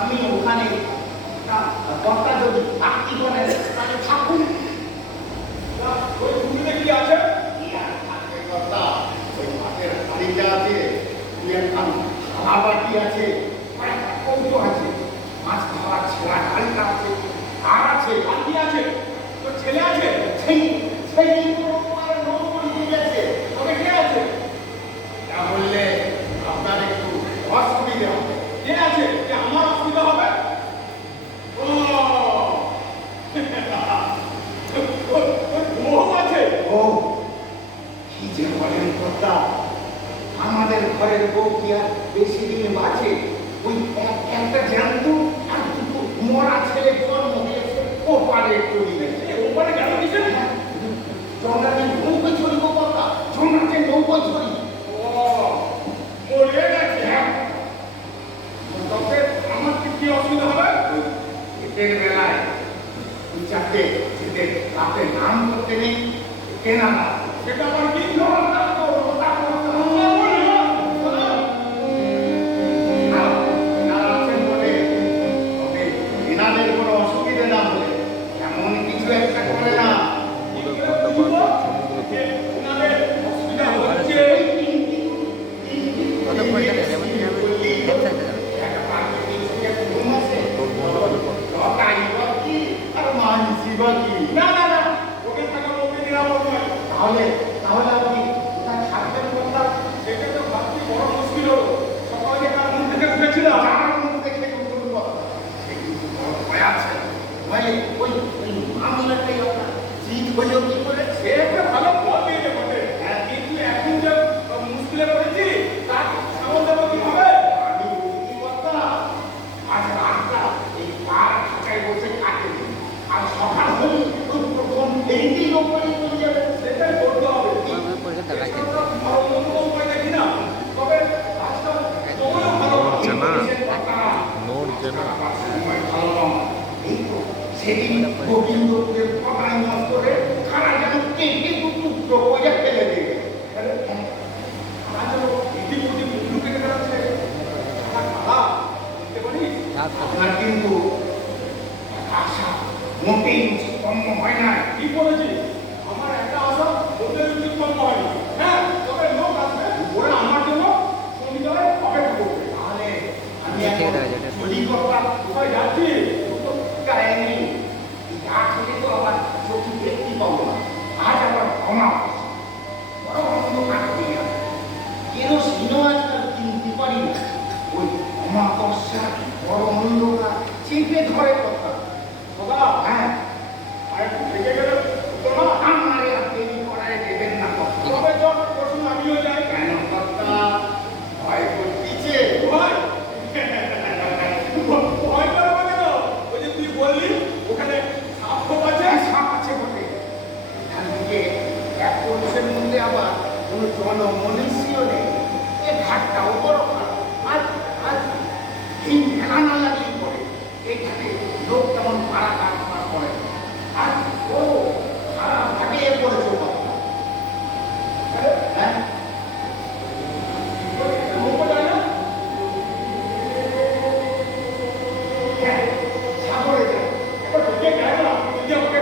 আমি ওখানে কথা যদি নাম করতে নেই কেনা না সেটা আমার কি গোবিন্দপুরের কথায় নষ্ট খানা যেন কেটে টুকরো করে ফেলে দেবে আপনার কিন্তু আশা মোটেই উচিত কম হয় না। কি বলেছি আমার একটা আশা মোটেই উচিত কম হয় না। হ্যাঁ তবে লোক আসবে ওরা আমার জন্য শনিবারে অপেক্ষা করবে। তাহলে আমি চলি কথা কোথায় যাচ্ছি কাহিনী আসলে তো আবার চোখে দেখতে পাবো না। আজ আবার ক্ষমা বড় অন্ধকার হয়ে গেছে কেন সিনেমা আজকাল কিনতে পারি না। ওই অমাবস্যা বড় অন্ধকার চেপে ধরে কথা দাদা। হ্যাঁ আর একটু থেকে গেলে আমার আর দেরি করায় দেবেন না তবে যখন প্রশ্ন আমিও যাই কেন কথা ভয় করতেছে ভয় ভয় করবো কেন ওই যে তুই বললি ওখানে সাপ আছে বটে এখান থেকে এক পুরুষের মধ্যে আবার কোনো জনমনুষ্য নেই। এ ঘাটটাও বড় খারাপ আর আজ এই মেলা না লাগলেই পড়ে এইখানে লোক তেমন ভাড়া কারবার করে আর ও ভাড়া ভাটিয়ে পড়েছে হ্যাঁ সাগরে যায় এবার ঢুকে যায় না যদি আমাকে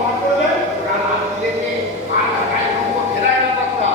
বার করে দেয় ওরা রাত দিয়েছে আর গায়ে লোক ফেরায় না কথা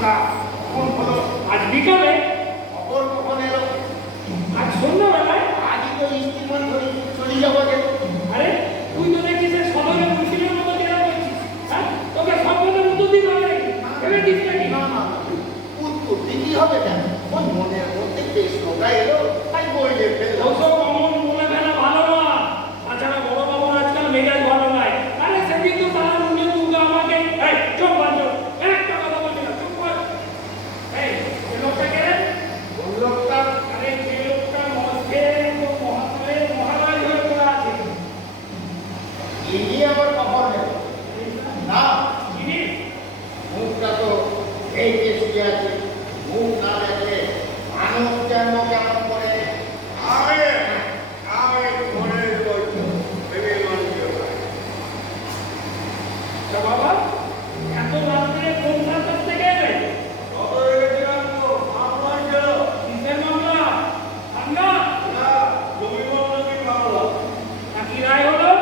সন্ধ্যা কখন হলো? আজ বিকালে, খবর কখন এলো? আজ সন্ধ্যাবেলায়। আজই তো স্টিমার ধরে চলে যাবো যে। আরে তুই তো দেখি সে সদরে মুসলিমের মতো কেন করছিস? হ্যাঁ, তোকে সব কথার উত্তর দিতে হবে নাকি? ভেবেছিস নাকি? না না, উত্তর দিতেই হবে কেন? ওই মনের মধ্যে প্রশ্নটা এলো, তাই বইলে ফেললাম। ওসব অমন বলে ফেলা ভালো না। তাছাড়া বড় বাবুর আজকাল মেজাজ ভালো নাই। আরে সেদিন তো তারা নুনে তুলতো আমাকে। এই চুপ বাঞ্চ, একটা কথা বলছি না, চুপ কর। এই এ লোকটা কে রে? ওই লোকটা আরে যে লোকটা মধ্যে মহাত্মের মহারাজ হয়ে পড়ে আছে। ইনি আবার খবর নেই না, চিনি? মুখটা তো এই যে শুয়ে আছে, মুখ না দেখলে মানুষ যেন কেমন করে। আমি ঘরে রয়েছি, ভেবে মানুষকে পাই। তা বাবা, এত রাত্রে কোন সাথে থেকে এলে? খবর রেখেছিলাম তো, মামলা ছিল। কিসের মামলা? ঠান্ডা না, জমি মামলা কি মামলা? নাকি রায় হলো?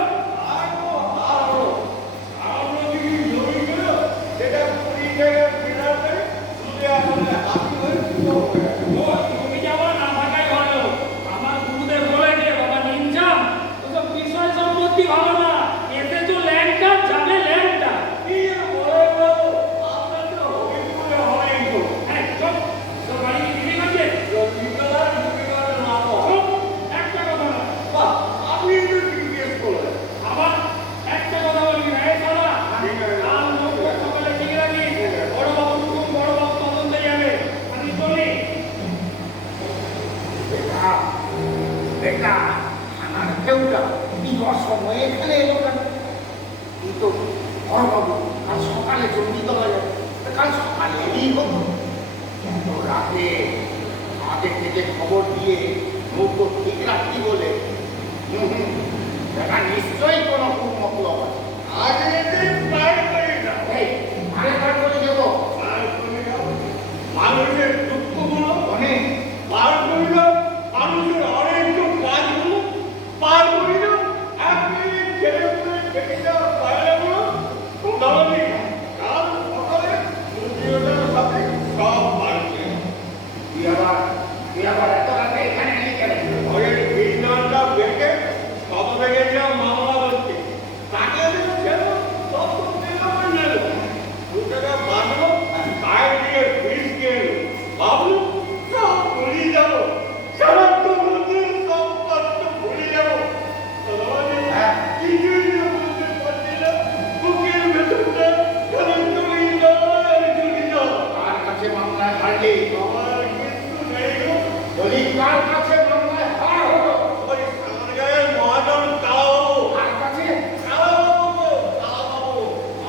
আমরা কি জমি ছিল, সেটা 20 টাকার বিড়াতে সুদে আসলে হাতি হয়ে দিতে হবে। ও তুমি যাওয়া না থাকাই ভালো। আমার গুরুদেব বলেছে বাবা নিমজাম, ওসব বিষয় সম্পত্তি ভালো না। এতে তো ল্যাংটা যাবে ল্যাংটা। কি আর বলে গো, আপনার তো হবিপুরে হবেই তো। হ্যাঁ চল, তোর বাড়ি কি বিক্রি করছে? জমিদার জমিদার না পাওয়া। চুপ, একটা কথা না। বাহ, আপনি তো জিজ্ঞেস করলেন। আবার একটা কথা বলবি না, এই শালা। কাল লোকটা সকালে ঠিক রাখিস। বড় বাবু হুকুম, বড় বাবু তদন্তে যাবে। আমি চলি। বেটা বেটা থানার কেউটা কি অসময়ে এখানে এলো কেন? তুই তো বড়বাবু কাল সকালে জলদি তোলা যাবে, কাল সকালে এই হতো। এত রাতে আগে থেকে খবর দিয়ে নৌকো ঠিক রাখি বলে বেটা নিশ্চয়ই কোনো খুব মতলব আছে। আগে এদের প্রায় করে দাও। এই আরেকবার করে দেবো প্রায় করে দাও। মানুষের দুঃখগুলো অনেক পার করে দাও, মানুষের অনেক কাজগুলো পার করে দাও। আপনি ছেলে পুলে খেটে যাওয়া বাইরেগুলো দাঁড়ানি কাল সকালে দ্বিতীয়টার সাথে সব বাড়ছে। তুই আবার এত রাতে এখানে নেই কেন? ওই বিজ্ঞানটা দেখে কত থেকে যা মামলা হচ্ছে তাকে ছেড়ে সব করতে যাবে না। 2 টাকা বাঁধলো, গায়ে দিয়ে ফিস গেল, ভাবলো সব ভুলে যাবো, সারাত্ম বলতে সব কষ্ট ভুলে যাবো। হ্যাঁ। কিছুই না বলতে পারছি না, বুকের ভেতরটা খালি চলে যাও আর চলে যাও। কার কাছে মামলায় হারলি? আমার কিছু নেই গো। বলি কার কাছে মামলায় হার হলো? ওই সামনের মহাজন কালাবাবু, কার কাছে? কালাবাবু,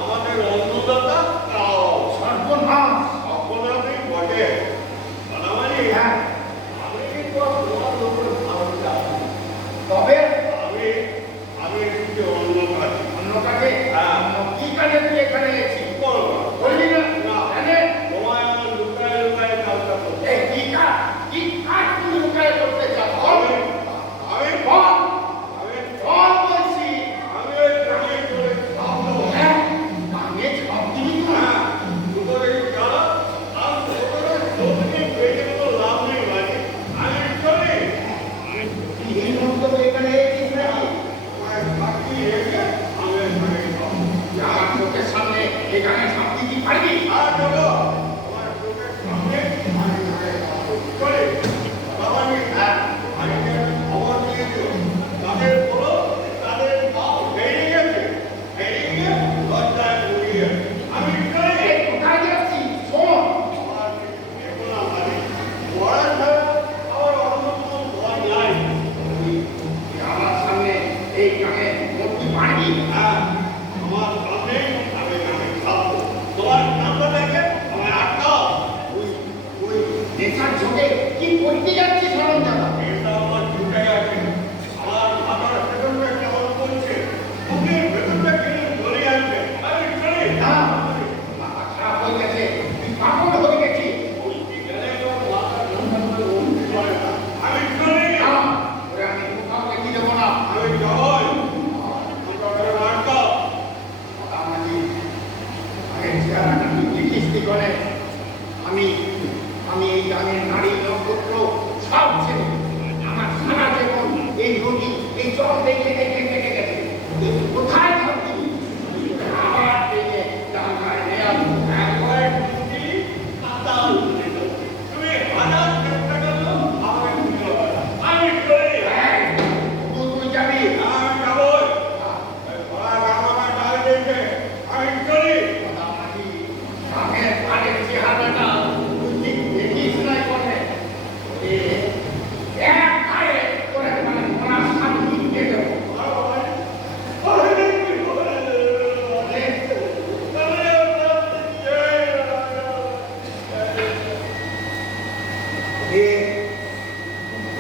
আমাদের অন্নদাতা কালাবাবু। সর্বনাশ! অপরাধী বটে। মানামানি, হ্যাঁ, আমি কিন্তু আর তোমার লোকের ভালো চাই। তবে আমি এসেছি অন্য কাজে। অন্য কাজে? হ্যাঁ। অন্য কি কাজে তুই এখানে এসেছিস? কি করবো? বললি না? না। কেন? তোমায় আমার লুকায় লুকায় কাজটা করতে এই কি কাজ? কি কাজ তুই লুকায়ে করতে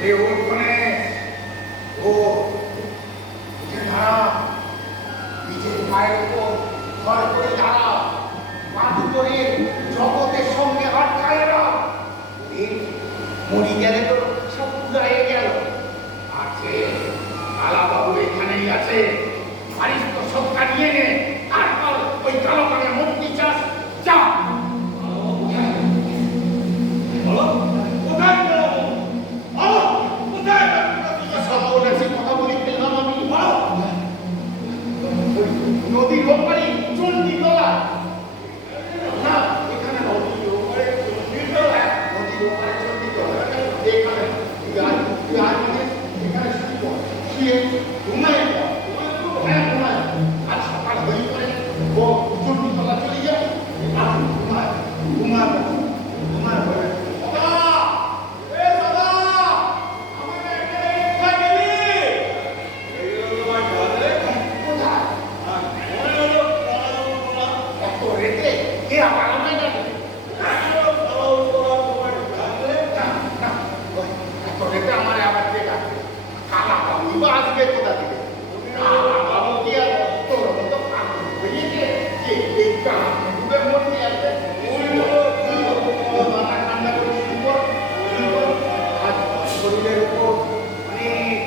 উঠে ওখানে ও উঠে দাঁড়া, নিজের পায়ের উপর ভর করে দাঁড়া, পা দুটোরে জগতের সঙ্গে আটকায় না। মরি গেলে তো সব ফুরাইয়ে গেল। আছে কালাবাবু এখানেই আছে, পারিস তো সবটা নিয়ে নে, তারপর ওই কালো কানে মুক্তি চাস যা। বলো কোথায় গেল? বলো কোথায় গেল? সব বলেছি, কথা বলি ফেললাম আমি। বলো নদীর ওপারে চন্ডী তলা না, এখানে নদীর ওপারে চন্ডী তলা? নদীর ওপারে চন্ডী তলা এখানে তুই আয় মানে এখানে শুয়ে পড়, শুয়ে ঘুমায় পড়। হ্যাঁ ঘুমায়, আর সকাল হয়ে পড়ে ও চন্ডী তলা চলে যায়, আর ঘুমায় ঘুমায় ঘুমায় পড়ে। দাদা এ দাদা আমাকে এখানে কোথায় গেলি? এগুলো তোমার ঘরে? কোথায় আর মনে হলো কালো তোলা। এত রেতে কে আবার আমায় ডাকে? কালো তোলা তোমার ঘরে? না না, ওই এত রেতে আমার আবার কে ডাকে? কালা বাবু বা আসবে কোথা থেকে? কালা বাবু কি আর তোর মতো পাগল হয়েছে যে এই কালা ডুবে মরতে আছে? ওই হলো মাথা ঠান্ডা করে শুরু কর, শুরু কর। আর শরীরের উপর অনেক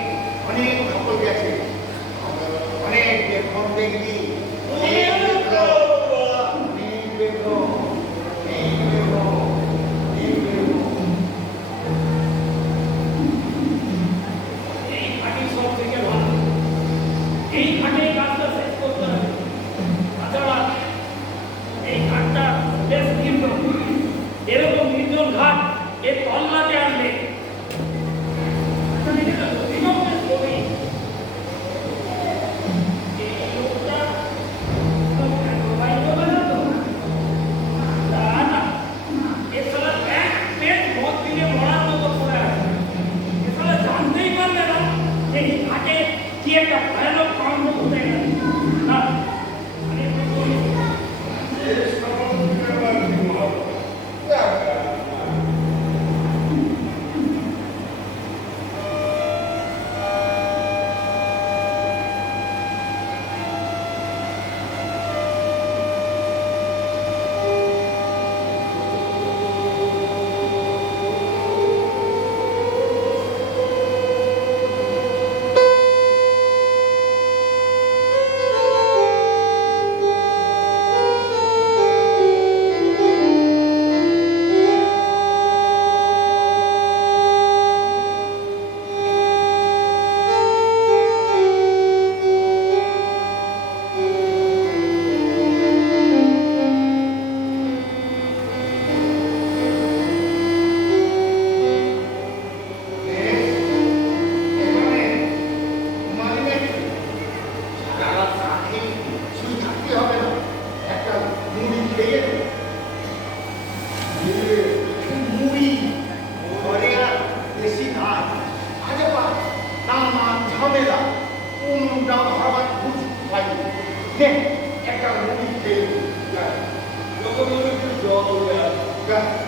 অনেক খবর গেছে, অনেক বেখন দেখবি, অনেক বেখন, অনেক বেখন, অনেক বেখন, অনেক বেখন। এই খাটি সব থেকে ভালো, এই খাটে কাজটা শেষ করতে হবে। তাছাড়া এই ঘাটটা বেশ নির্জন, এরকম নির্জন ঘাট এর তল্লাতে আসলে কি একটা ভয়ানক কাণ্ড ঘটে গেল। না আমি বলি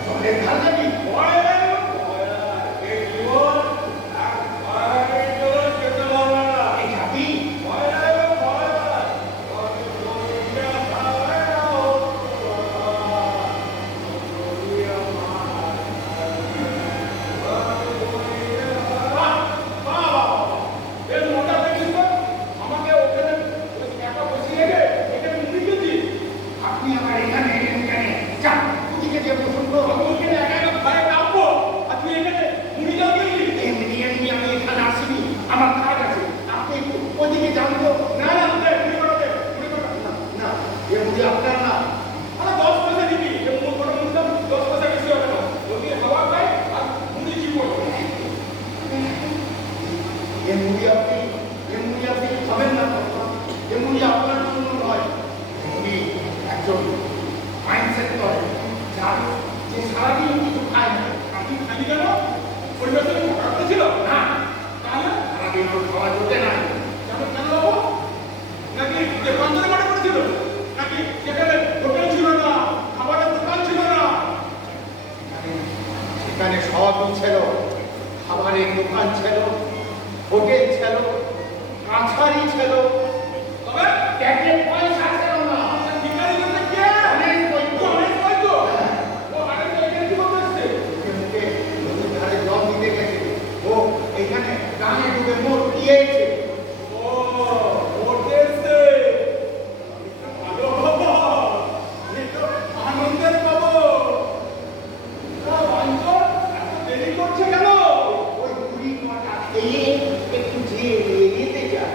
জলের ধার নাকি? এই খাবি? আপনি আমার এখানে এলেন কেন? যান ওদিকে যে বসুন তো। এমনি এমনি আমি এখানে আসিনি, আমার কাজ আছে। আপনি একটু ওদিকে যান তো। না না এমনি আপনার না, এমনি আপনি খাবেন না, এমনি আপনার জন্য নয়। এমনি একজন মাইন্ডসেট করে যার যে সারাদিন কিছু খায় না। আপনি খালি কেন? পরিবেশন খারাপ ছিল না, তাহলে সারাদিন ওর খাওয়া জোটে না। কেন কেন বাবু? নাকি যে বন্ধনে মনে করেছিল? নাকি যেখানে হোটেল ছিল না, খাবারের দোকান ছিল না? সেখানে সবই ছিল, খাবার খাবারের দোকান ছিল, হোটেল ছিল, কাছারি ছিল, তবে ট্যাক্সে পয়সা ছিল না। ভিখারি বলতে কে? অনেক বই তো। অনেক বই তো। ও মানে তো এখানে কি করতে এসছে? মুখে নদীর ধারে জল দিতে গেছে। ও এখানে গানে ডুবে মোট দিয়েছে। ও করতে এসছে। ভালো খবর। এই তো আনন্দের খবর। তা অঞ্চল এত দেরি করছে কেন? ওই কুড়ি কটা খেয়ে একটু যেয়ে যেতে চায়।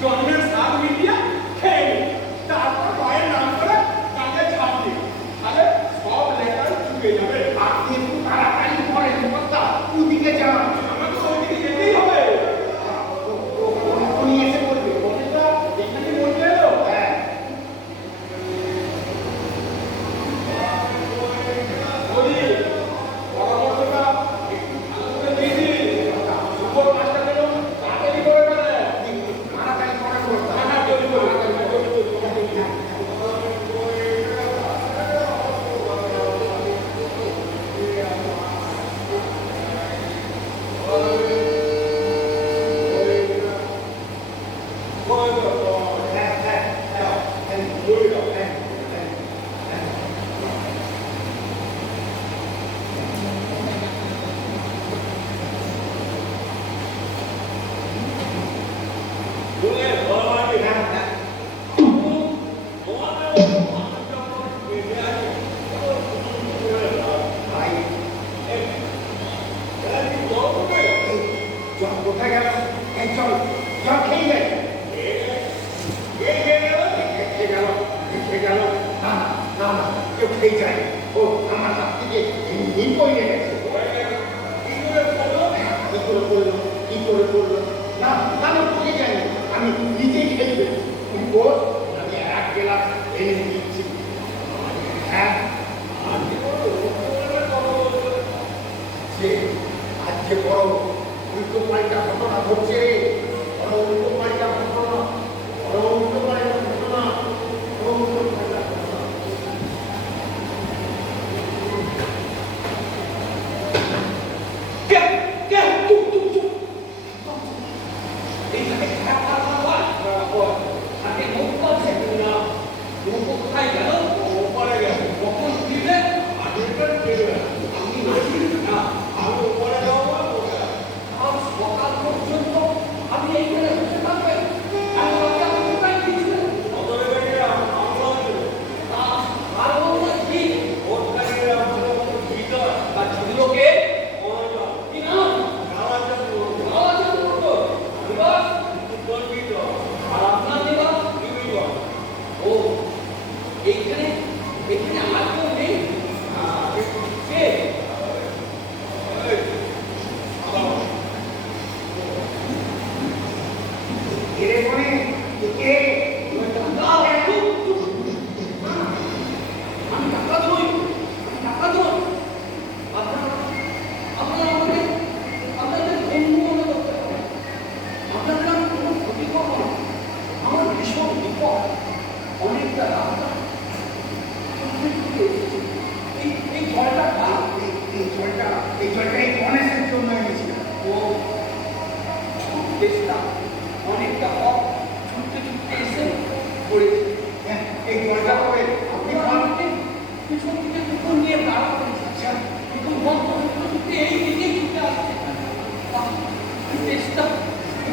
জন্মের স্বাদ মিটিয়ে খেয়ে নি। তারপর মায়ের নাম করে কাজে ঝাঁপ দিই। তাহলে সব লেটার চুকে যাবে। আপনি একটু তাড়াতাড়ি করেন কথা, ওদিকে যান। আমাকে ওইদিকে যেতেই হবে। উনি এসে বলবে, বলেন না? এখানে বলতে এলো। হ্যাঁ। বলি, পরামর্শটা একটু ভালো করে দিয়ে দিন। সুপার মাস্টার যেন তাড়াতাড়ি করে ফেলে। তাড়াতাড়ি করে বলতে। হ্যাঁ, হ্যাঁ, জলদি করে, জলদি করে, জলদি করে। হ্যাঁ, হ্যাঁ, হ্যাঁ, হ্যাঁ, হ্যাঁ, হ্যাঁ। বলে, ভগবানকে হ্যাঁ, হ্যাঁ। ভাই, এই জল কোথায় গেল? এই চল, জল খেয়ে যাই। খেয়ে গেল, খেয়ে গেল। না, না, না, কেউ খেয়ে যায়। ও আমার হাত থেকে হিম পড়ে গেছে। কি করে করলো? কি করে করলো? না, না, না, পড়ে যায়নি। আমি নিজেই খেয়ে ফেলেছি। তুমি বল, আমি এক গ্লাস এনে দিচ্ছি। হ্যাঁ, আজকে বড় উল্টো পাল্টা ঘটনা ঘটছে রে। বড় উল্টো পাল্টা ঘটনা, বড় উল্টো পাল্টা ঘটনা, বড় উল্টো পাল্টা ঘটনা। কে কে চুপ চুপ চুপ এইখানে খারাপ আগে মুখ করছে না মুখ কোথায় গেল ও পরে গেল কখন দিলে আগেরবার দেবে আমি নাচি না আমি উপরে যাবো আজ সকাল পর্যন্ত আমি এইখানে বসে থাকবে আর আমি কোথায় গিয়েছিলেন অতরে বেরিয়ে আমরা আর বলতে কি ওর কাছে ভিতর বা ঝুলোকে কি নাম আর আপনার দিবস ও এইখানে এখানে আর কেউ নেই কে এরে মনে কে? আমি টাকা ধরি টাকা ধর আপনারা আমাকে আপনাদের বন্ধু মনে করতে হবে আপনাদের আমি কোনো ক্ষতি করবো না আমার ভীষণ বিপদ অনেকটা রাস্তা এই জলটা খারাপ এই জলটা এই গণেশের জন্য এনেছিলাম। ও চেষ্টা অনেকটা পথ ছুটতে ছুটতে এসে পড়েছে হ্যাঁ, এই জলটা করে আপনি পান। পিছন থেকে কুকুর নিয়ে দাঁড়া করেছে কুকুর বন্ধ ছুটতে ছুটতে এই দিকেই ছুটে আসছে চেষ্টা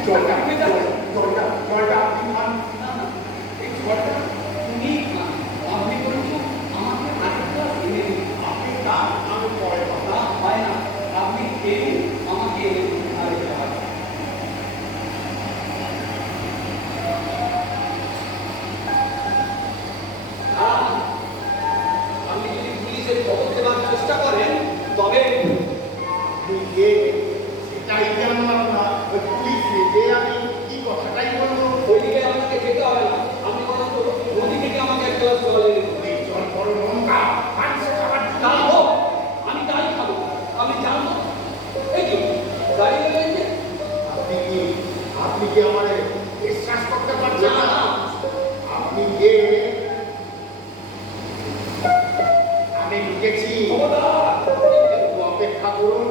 জলটা আপনি পান। না না এই ঝড়টা তুমি না আপনি করেছো আমাকে আরেকটা এনে দিন আপনি না আমি পরে না হয় না আপনি খেয়ে আমাকে এনে দিন আরেকটা হয় আপনি যদি পুলিশের খবর দেওয়ার চেষ্টা করেন তবে আপনি কে? সেটাই জানলাম না। ওই পুলিশে যে আমি কি কথাটাই বলবো। ওইদিকে আপনাকে যেতে হবে না আপনি বরঞ্চ নদী থেকে আমাকে এক গ্লাস জল এনে দিন এই জল বড় লঙ্কা, মানুষ খাবার তা জন্য। হোক আমি তাই খাবো আমি জানবো এই কি দাঁড়িয়ে রয়েছে আপনি কি আমার বিশ্বাস করতে পারছেন না না? না আপনি কে? আমি লিখেছি, খবরদার একটু অপেক্ষা করুন।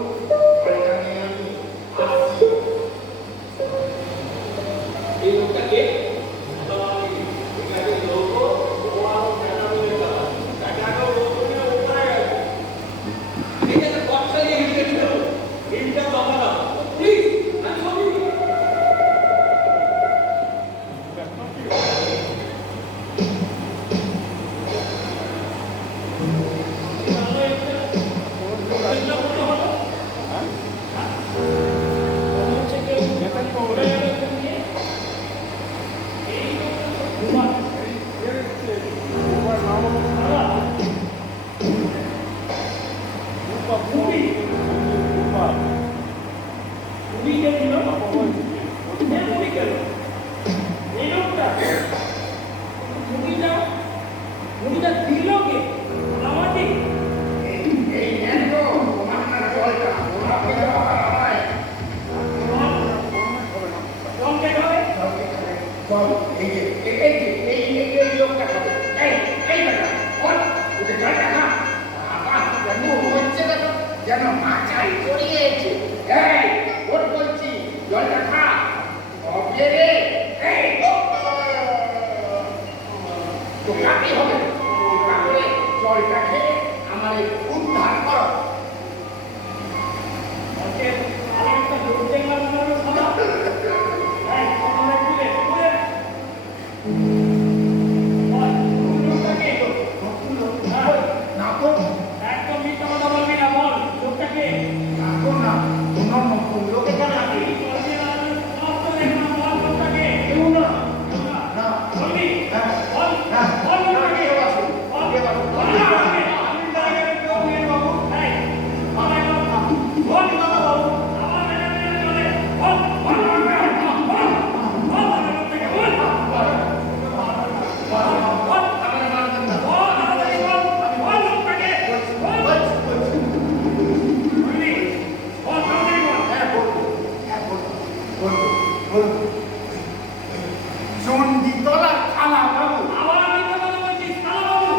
যেন মাচাই জড়িয়েছে। এই ওর বলছি জলটা খা হবে রে। এই তো কাটি হবে তারপরে জলটা খেয়ে আমার এই উদ্ধার করো। ওকে আর একটা দুধে মারলো খাবা এই তোমার কুলে কুলে আর লোকটাকে না তো একদম মিথ্যা কথা বলবি না বল লোকটাকে না তো না তোমার নতুন লোক এখানে আছে। বলবি না সমস্ত দেখলাম বল লোকটাকে কেউ না না বলবি হ্যাঁ বল না বল লোকটাকে কেউ আসুন বল কেউ আসুন বল আমি জায়গায় কেউ নেই বাবু এই আমার বল বাবা বাবু আমার মেয়ে চলে বল বল বল লোকটাকে বল বল আমার মানবেন না বল তাড়াতাড়ি বল বল লোকটাকে বল বলবি বল তাড়াতাড়ি বল হ্যাঁ বলবো হ্যাঁ বলবো চণ্ডীতলা থানা বাবু আবার মিথ্যা কথা বলছিস কালা বাবু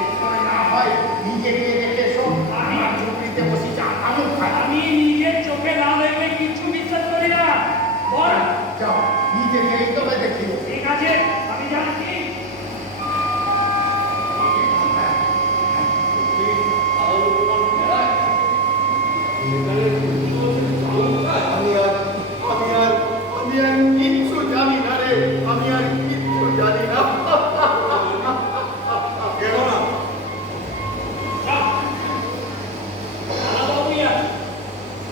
এরপরে না হয় নিজে গিয়ে দেখে এসো আমার ঝুঁকিতে বসি চা আমুক খায় আমি নিজের চোখে না দেখলে কিছু বিশ্বাস করি না বল যাও নিজে গিয়েই তবে দেখিও ঠিক আছে আমি যাচ্ছি আমি আর কিচ্ছু জানি না রে আমি আর কিচ্ছু জানি না কেন না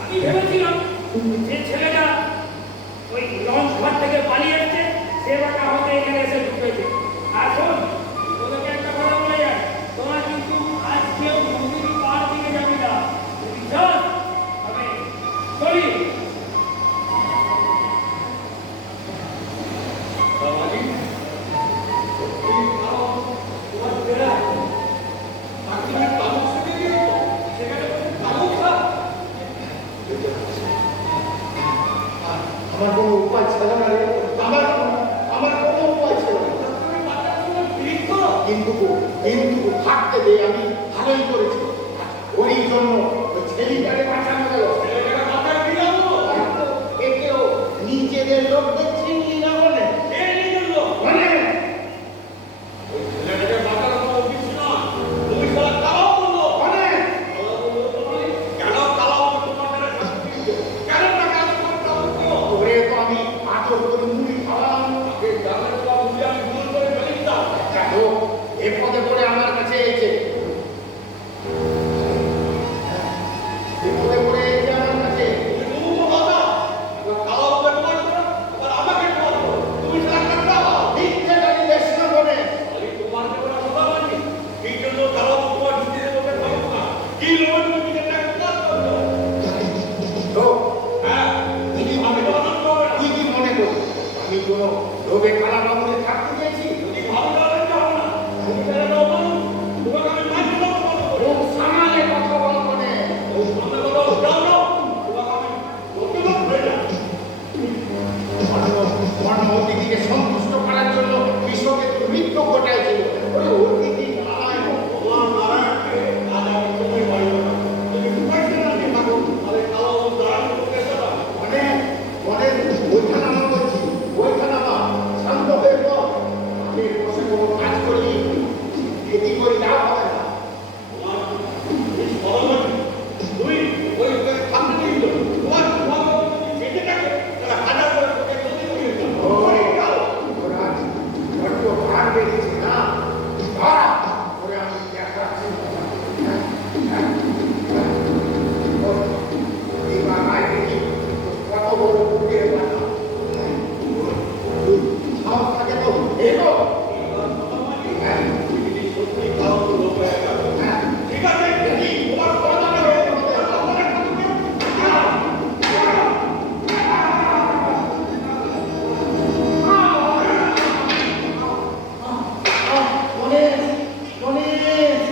আমি ভেবেছিলাম যে ছেলেটা ওই লঞ্চ ঘাট থেকে পালিয়ে এসছে সে বাটা হতে এখানে এসে ঢুকেছে আর শোন তোদেরকে একটা কথা বলে যায় তোরা কিন্তু আজ কেউ নদীর পার দিকে যাবি না বিশ্বাস হবে চলি আমার কোনো উপায় ছিল না রে আমার কোনো উপায় ছিল না কিন্তু থাকতে দে আমি ভালোই করেছি ওই জন্য ওই ছেলেটাকে বাঁচানো গেল একেও নিজেদের লোকদের চিনলি না বলে মানে মানে ওরে তো আমি আদর করে মুড়ি খাওয়ালাম একটা লোক এ পদে পড়ে আমার কাছে এসেছে বিপদে পড়ে এসেছে আমার কাছে মিথ্যে গালি দেশ না বলে তো তুই কি মনে করি আমি কোনো লোভে কালা বাবুরে থাকতে দিয়েছি মুখ সামালে কথা বল মানে অন্য অতিথিকে সন্তুষ্ট করার জন্য কৃষকের মৃত্যু ঘটাইছিল ওই অতিথি নারায়ণ মানে মানে ওইখানে আমার বলছি ওইখানে আমার শান্ত হয়ে পর আমি বসে কোনো কাজ করি এটি করি না হবে না ওরে ওরা বড্ড ভার বেড়েছে না ধরা ওরে আমি দেখাচ্ছি এবার আয় দেখি কত বড় বুকের বানা সাহস থাকে তো এগো হ্যাঁ হ্যাঁ ঠিক আছে দেখি তোমার কথা গণেশ গণেশ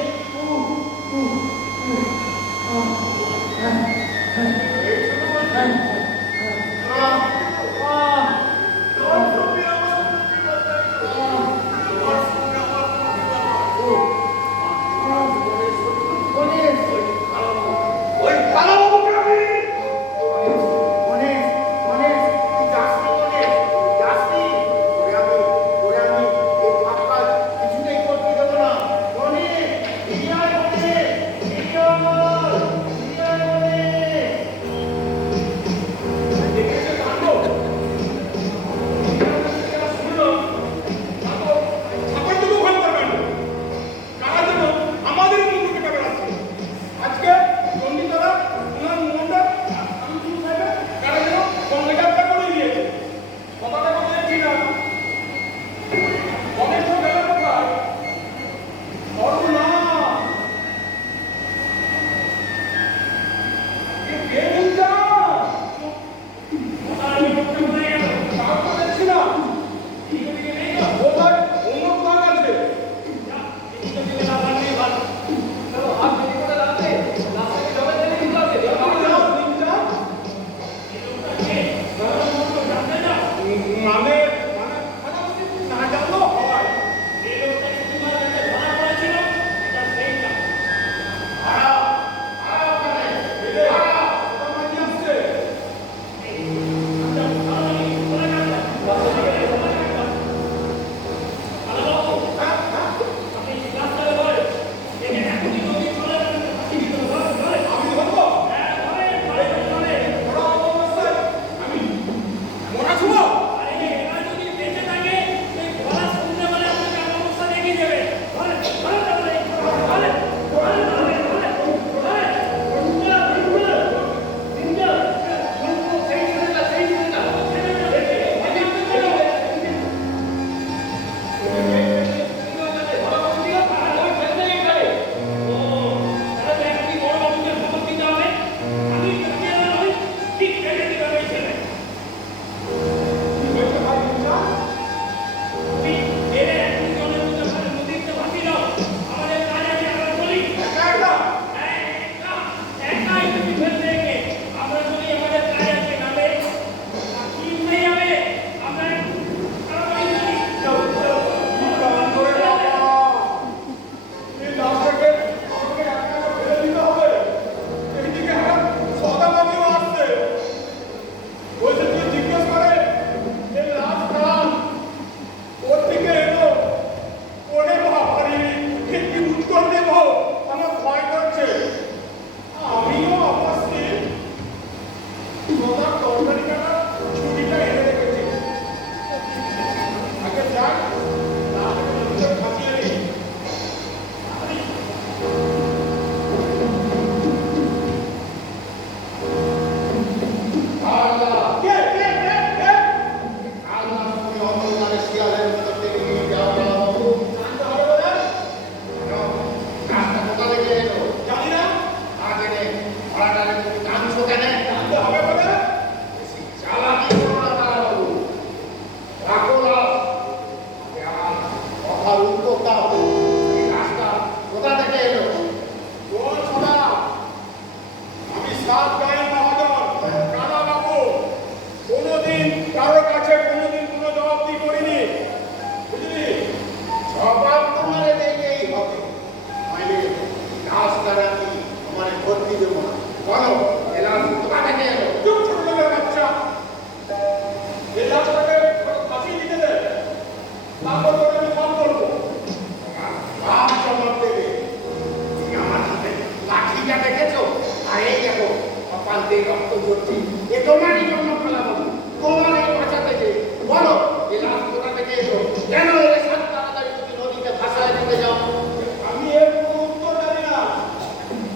সাবধান মহাজন, কালা বাবু কোনোদিন কারোর কাছে কোনোদিন কোনো জবাবদি করিনি, বুঝলি? জবাব তোমার দেখেই হবে, মানে রাস্তাটা কি আমার ভর্তি দেবো না। বলো এলাম কোথা থেকে এলো? চুপ ছোট লোকের বাচ্চা, এই লাশটাকে ফাঁসি দিতে দে, তারপর তোকে আমি ফোন করবো। বাপ জবাব দেবে। তুমি আমার হাতে লাঠিটা দেখেছো? আর এই দেখো কপাল দিয়ে রক্ত ঝরছে। এ তোমারই জন্য ফেলা বাবু, তোমার এই বাঁচাতে যে। বলো এ লাশ কোথা থেকে এলো? কেন এলে সাত তাড়াতাড়ি তুমি নদীতে ভাসায় দিতে যাও? আমি এর কোনো উত্তর জানি না,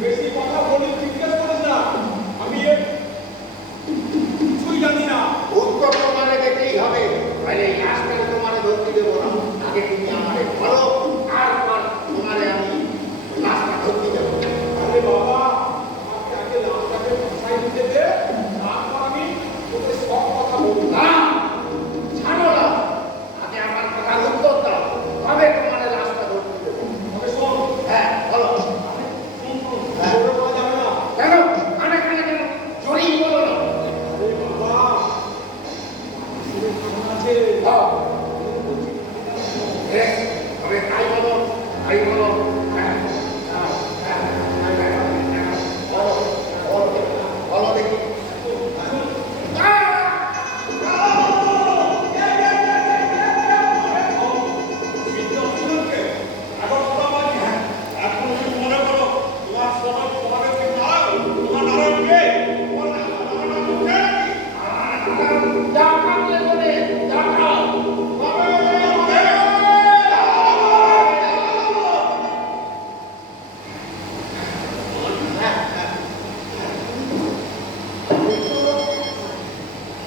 বেশি কথা বলি জিজ্ঞেস করিস না, আমি এর কিছুই জানি না। উত্তর তোমারে দেখতেই হবে, তাহলে এই লাশটাকে তোমারে ধরতে দেবো না। আগে তুমি আমারে বলো, তারপর তোমারে আমি লাশটা ধরতে দেবো। আরে বাবা, আমাকে আগে লাশটাকে ভাসাই দিতে দে, তারপর আমি তোকে সব কথা বলবো। না, ছাড়ো না, আগে আমার কথার উত্তর দাও, তবে তোমারে লাশটা ধরতে দেবো। তবে শোন, হ্যাঁ বলো। হ্যাঁ। তোর বলা যাবে না। কেন কানে কানে কেন জড়িয়ে বলো না? আরে বাবা, শুনে কেমন আছে? দাও। তবে তাই বলো, তাই বলো। হ্যাঁ, হ্যাঁ, হ্যাঁ, হ্যাঁ, হ্যাঁ, হ্যাঁ, বলো, বলো, বলো দেখি। ডাকাতে বলে ডাকাও।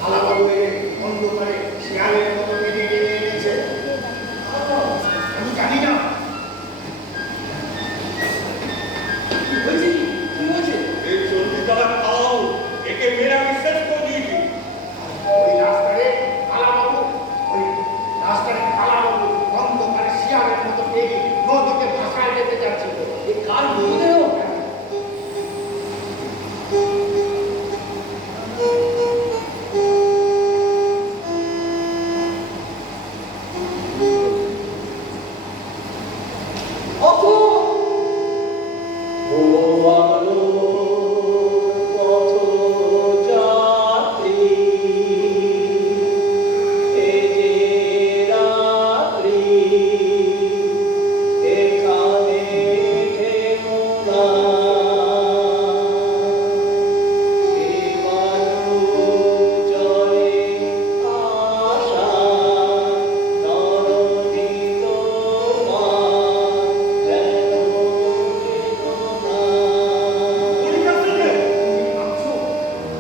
আলাবাবু এর অন্ধকারে শিয়ালের মতো কেটে কেটে এনেছে। আমি জানি না। ওই রাস্তায় আলাবাবু, ওই রাস্তায় আলাবাবু অন্ধকারে শিয়ালের মতো পেয়ে নদীতে ভাসায় যেতে যাচ্ছিল। এই কার মৃতদেহ?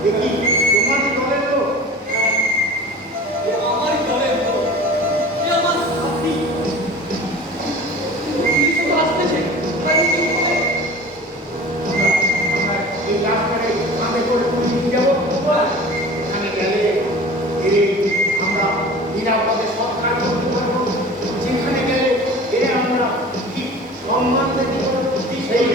দেখি তোমার দলের লোক। আমরা এই রাস্তায় কাঁধে করে পুলিশ নিয়ে যাবো। এখানে গেলে আমরা নিরাপদে সৎকার করতে পারবো। যেখানে গেলে আমরা কি সম্মান দিতে পারবো, সেই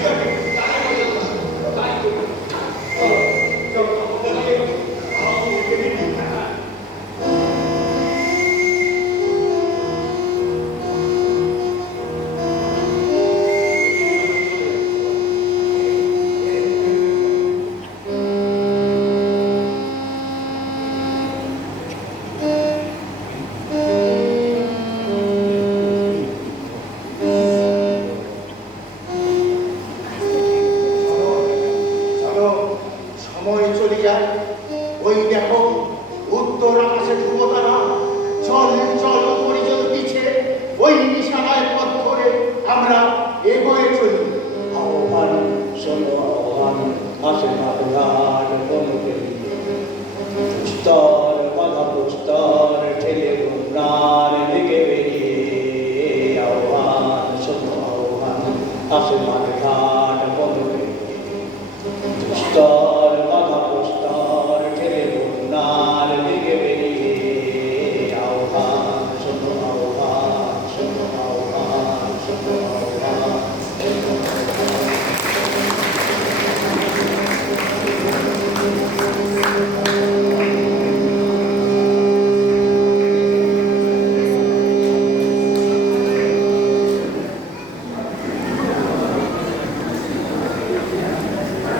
চলো, সময় চলে যায়। ওই দেখো উত্তর আকাশে ধ্রুবতারা চল চল পরিচয় পিছে ওই নিশানায় পথ ধরে আমরা এগোয়ে চলি। আহ্বান শোনো আহ্বান আসে মাথার বনকে স্তর বাধা প্রস্তর ঠেলে প্রাণ দিকে বেরিয়ে আহ্বান শোনো আহ্বান আসে মাথার বনকে স্তর বাধা প্রস্তর ঠেলে প্রাণ দিকে বেরিয়ে আহ্বান শোনো আহ্বান শোনো আহ্বান শোনো আহ্বান Thank you.